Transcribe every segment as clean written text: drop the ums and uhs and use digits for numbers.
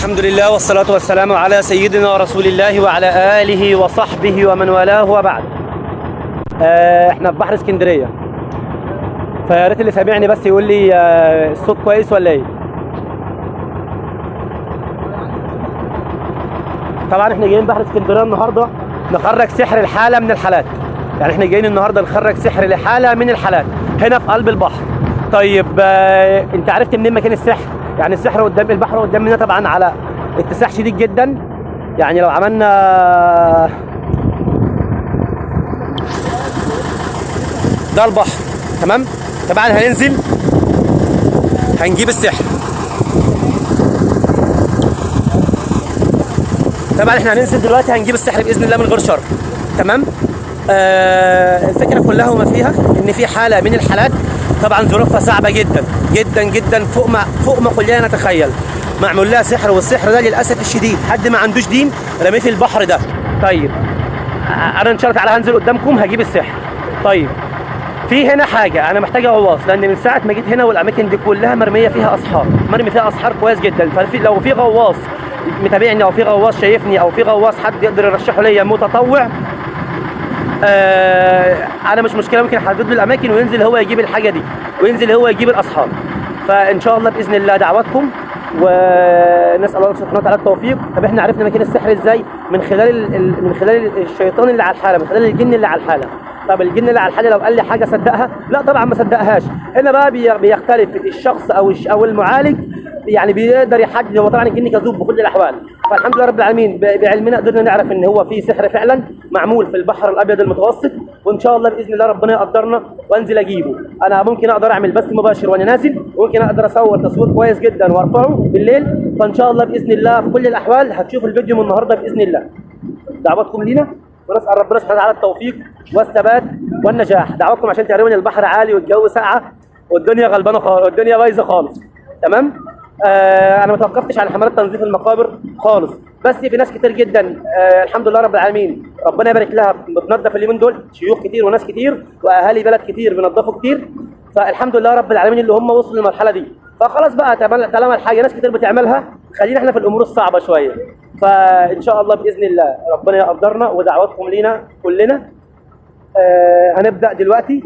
الحمد لله والصلاة والسلام على سيدنا رسول الله وعلى آله وصحبه ومن والاه وبعد. احنا في بحر اسكندرية، فيا ريت اللي سامعني بس يقول لي الصوت كويس ولا ايه؟ طبعا احنا جايين بحر اسكندرية النهارده نخرج سحر الحالة من الحالات. يعني احنا جايين النهارده نخرج سحر الحالة من الحالات هنا في قلب البحر. طيب انت عرفت منين مكان السحر؟ يعني السحر قدام البحر قدامنا طبعا على اتساع شديد جدا. يعني لو عملنا ده البحر تمام، طبعا هننزل هنجيب السحر. طبعا احنا هننزل دلوقتي هنجيب السحر باذن الله من غير شر. تمام. الفكره كلها وما فيها ان في حاله من الحالات طبعا ظروفها صعبه جدا جدا جدا فوق ما كلنا نتخيل، معمول لها سحر، والسحر ده للاسف الشديد حد ما عندوش دين رميه في البحر ده. طيب انا ان شاء الله تعالى هنزل قدامكم هجيب السحر. طيب في هنا حاجه انا محتاجه غواص، لان من ساعه ما جيت هنا والاماكن دي كلها مرميه فيها اسحار، مرمي فيها اسحار كويس جدا. فلو في غواص متابعني او في غواص شايفني او في غواص حد يقدر يرشحه ليا متطوع، انا مش مشكله، ممكن احدد له الاماكن وينزل هو يجيب الحاجه دي وينزل هو يجيب الاسحار. فان شاء الله باذن الله دعواتكم، ونسال الله سبحانه وتعالى التوفيق. طب احنا عرفنا مكان السحر ازاي؟ من خلال الشيطان اللي على الحاله، من خلال الجن اللي على الحاله. طب الجن اللي على الحاله لو قال لي حاجه صدقها؟ لا طبعا ما صدقهاش. هنا بقى بيختلف الشخص او المعالج، يعني بيقدر يحدد. هو طبعا الجن كذوب بكل الاحوال، فالحمد لله رب العالمين بعلمنا قدرنا نعرف ان هو في سحر فعلا معمول في البحر الابيض المتوسط. وان شاء الله باذن الله ربنا يقدرنا وانزل اجيبه. انا ممكن اقدر اعمل بث مباشر وانا نازل، وممكن اقدر اصور تصوير كويس جدا وارفعه بالليل. فان شاء الله باذن الله في كل الاحوال هتشوفوا الفيديو من النهارده باذن الله. دعواتكم لينا، ونسال ربنا سبحانه وتعالى التوفيق والثبات والنجاح. دعواتكم عشان تقريبا البحر عالي والجو ساقعه والدنيا غلبانه خالص والدنيا بايظه خالص. تمام. انا ما توقفتش عن حملات تنظيف المقابر خالص، بس في ناس كتير جدا الحمد لله رب العالمين ربنا يبارك لها بتنظف اليومين دول، شيوخ كتير وناس كتير واهالي بلد كتير بينظفوا كتير. فالحمد لله رب العالمين اللي هم وصلوا للمرحله دي. فخلاص بقى طالما الحاجه ناس كتير بتعملها، خلينا احنا في الامور الصعبه شويه. فان شاء الله باذن الله ربنا يقدرنا، ودعواتكم لينا كلنا. هنبدا دلوقتي،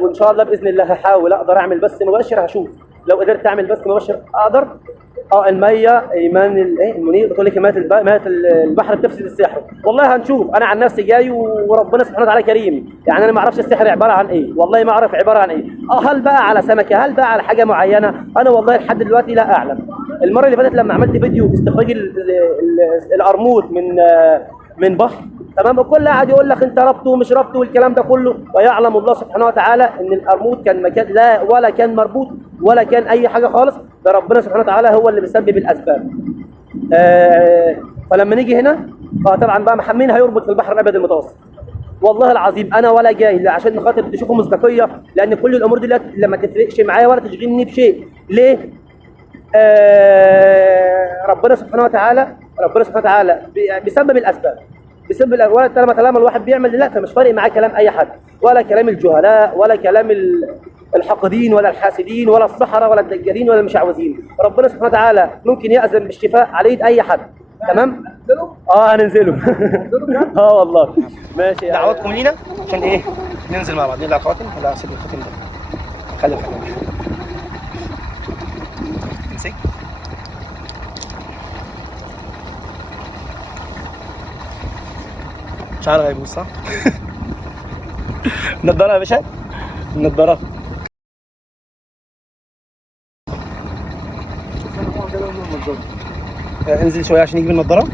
وان شاء الله باذن الله هحاول اقدر اعمل بث مباشر. هشوف لو قدرت اعمل بث مباشر اقدر. الميه ايمان المنير بتقول لك ميه البحر بتفسد السحر. والله هنشوف. انا عن نفسي جاي وربنا سبحانه وتعالى كريم، يعني انا ما اعرفش السحر عباره عن ايه، والله ما اعرف عباره عن ايه. هل بقى على سمكه، هل بقى على حاجه معينه، انا والله لحد دلوقتي لا اعلم. المره اللي فاتت لما عملت فيديو استخراج القرموط من بحر، تمام، الكل قاعد يقول لك انت ربطه ومش ربطه والكلام ده كله، ويعلم الله سبحانه وتعالى ان القرموط كان مكان لا ولا كان مربوط ولا كان اي حاجه خالص. ده ربنا سبحانه وتعالى هو اللي بيسبب الاسباب. فلما نيجي هنا فطبعا بقى محمين هيربط في البحر الابيض المتوسط. والله العظيم انا ولا جاي عشان خاطر تشوفوا مصداقيه، لان كل الامور دي لما تفرقش معايا ولا تشغلني بشيء. ليه؟ ربنا سبحانه وتعالى بيسبب الاسباب، بسبب ولا طالما الواحد بيعمل لله، فمش فارق معاه كلام اي حد، ولا كلام الجهلاء، ولا كلام الحاقدين، ولا الحاسدين، ولا السحرة، ولا الدجالين، ولا المشعوذين. ربنا سبحانه وتعالى ممكن يأذن بالشفاء على يد اي حد. تمام. هننزله. والله ماشي. دعواتكم لينا عشان ايه ننزل مع بعض. نقلع الخواتم ولا اسيب الخاتم ده؟ خلي الخاتم امسك. شعر غيبوس صح؟ النضارة يا باشا، النضارة. انزل شوية عشان يجيب النضارة.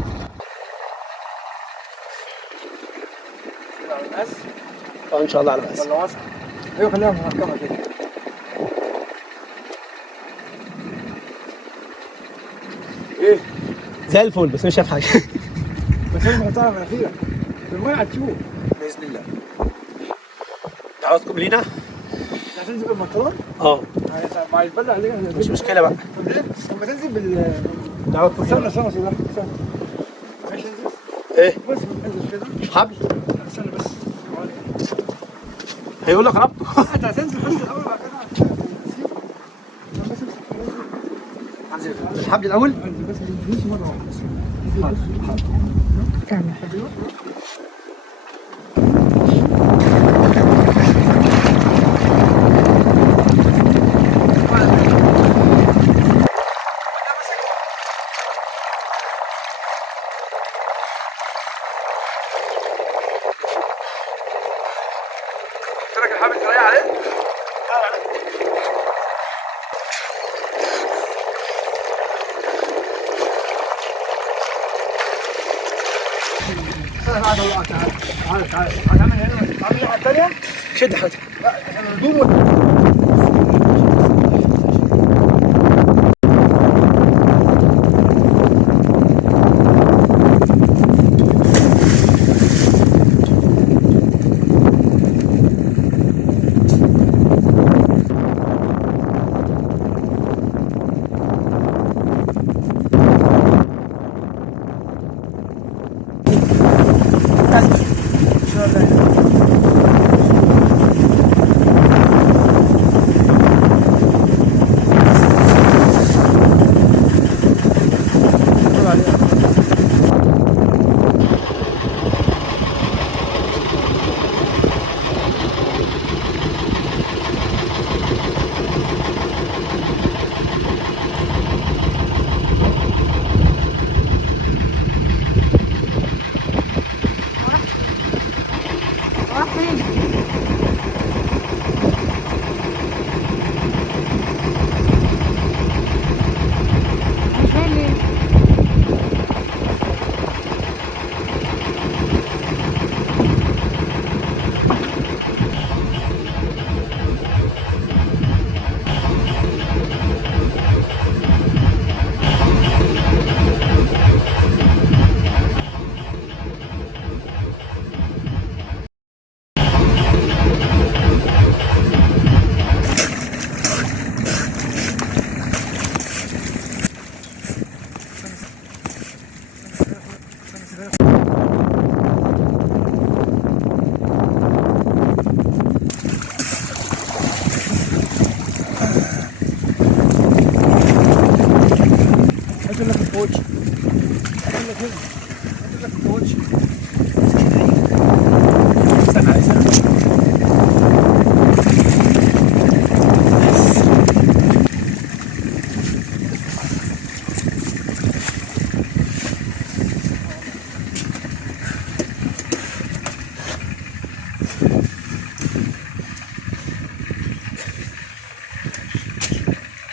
ان شاء الله على مقاس. ايوه خليها محكمة كده. ايه؟ زي الفل، بس مش شايف حاجة. بس انا هتعرف مناخيرك بالمية هتشوف بإذن الله. دعواتكم لينا. هتنزل بالمطار؟ مع البلة علينا. مش مشكلة بقى. طب ليه؟ لما تنزل بال دعواتكم لينا. استنى ماشي انزل. ايه؟ بس انزل كده. حبل. استنى بس. هيقول لك ربطه. انت هتنزل بس الاول بعد كده هتسيب. انزل. الحبل الاول. بس ما تجيش مره واحده. كامل. ترك الحبل تريح عليه. تعال تعال تعال هنعمل هنا عامل الناحيه الثانيه. شد حياتك.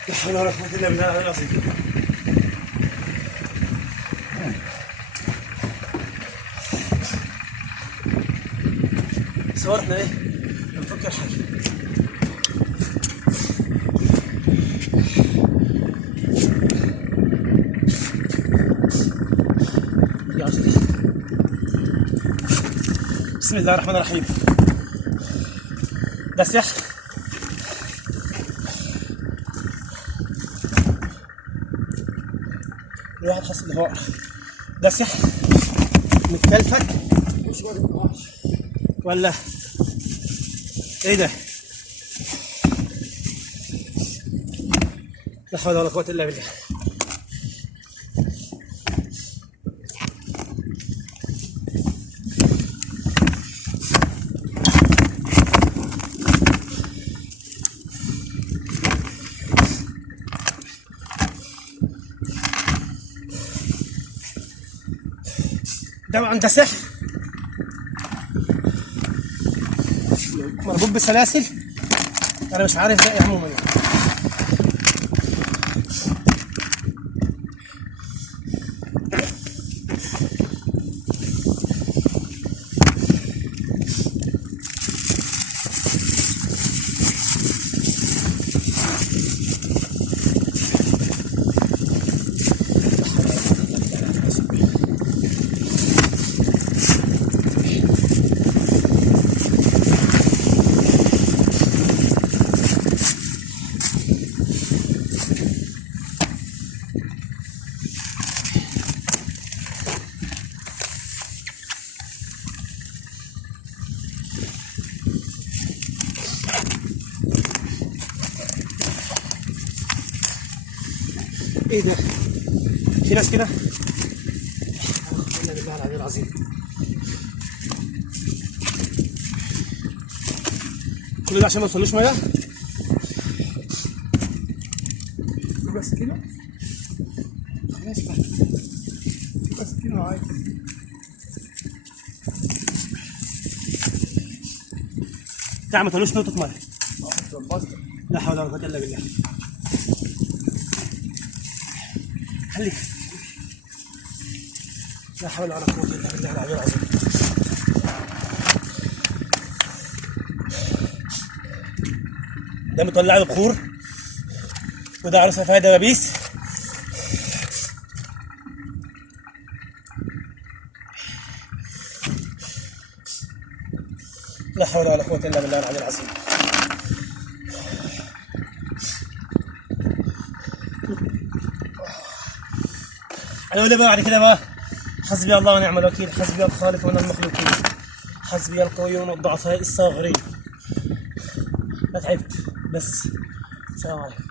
لا حول ولا قوة إلا بالله العظيم. صور احنا ايه؟ بنفك الحاجة. بسم الله الرحمن الرحيم. بس يا أخي الواحد حاسس اللي هو بس يا أخي متكلفك ولا ايه ده؟ لا حول ولا قوة الا بالله. طبعا ده سحر مربوط بسلاسل. انا مش عارف ده ايه عموما يعني. ايه ده؟ في ناس كده بالله العلي العظيم. كل ده عشان ما يوصلوش ميه. بس كده خلاص بقى، بس كده عادي. بتاع ما تقولوش نقطة ميه. ظبطت. لا حول ولا قوة الا بالله. خليك. لا حول ولا قوة الا بالله العلي العظيم. ده مطلع له بخور، وده عروسه فيها دبابيس. لا حول ولا قوة الا بالله العلي العظيم. هنقول بقى بعد كده بقى حسبي الله ونعم الوكيل، حسبي الخالق ونعم المخلوقين، حسبي القوي والضعفاء الصاغرين. لا تعبت بس. السلام عليكم.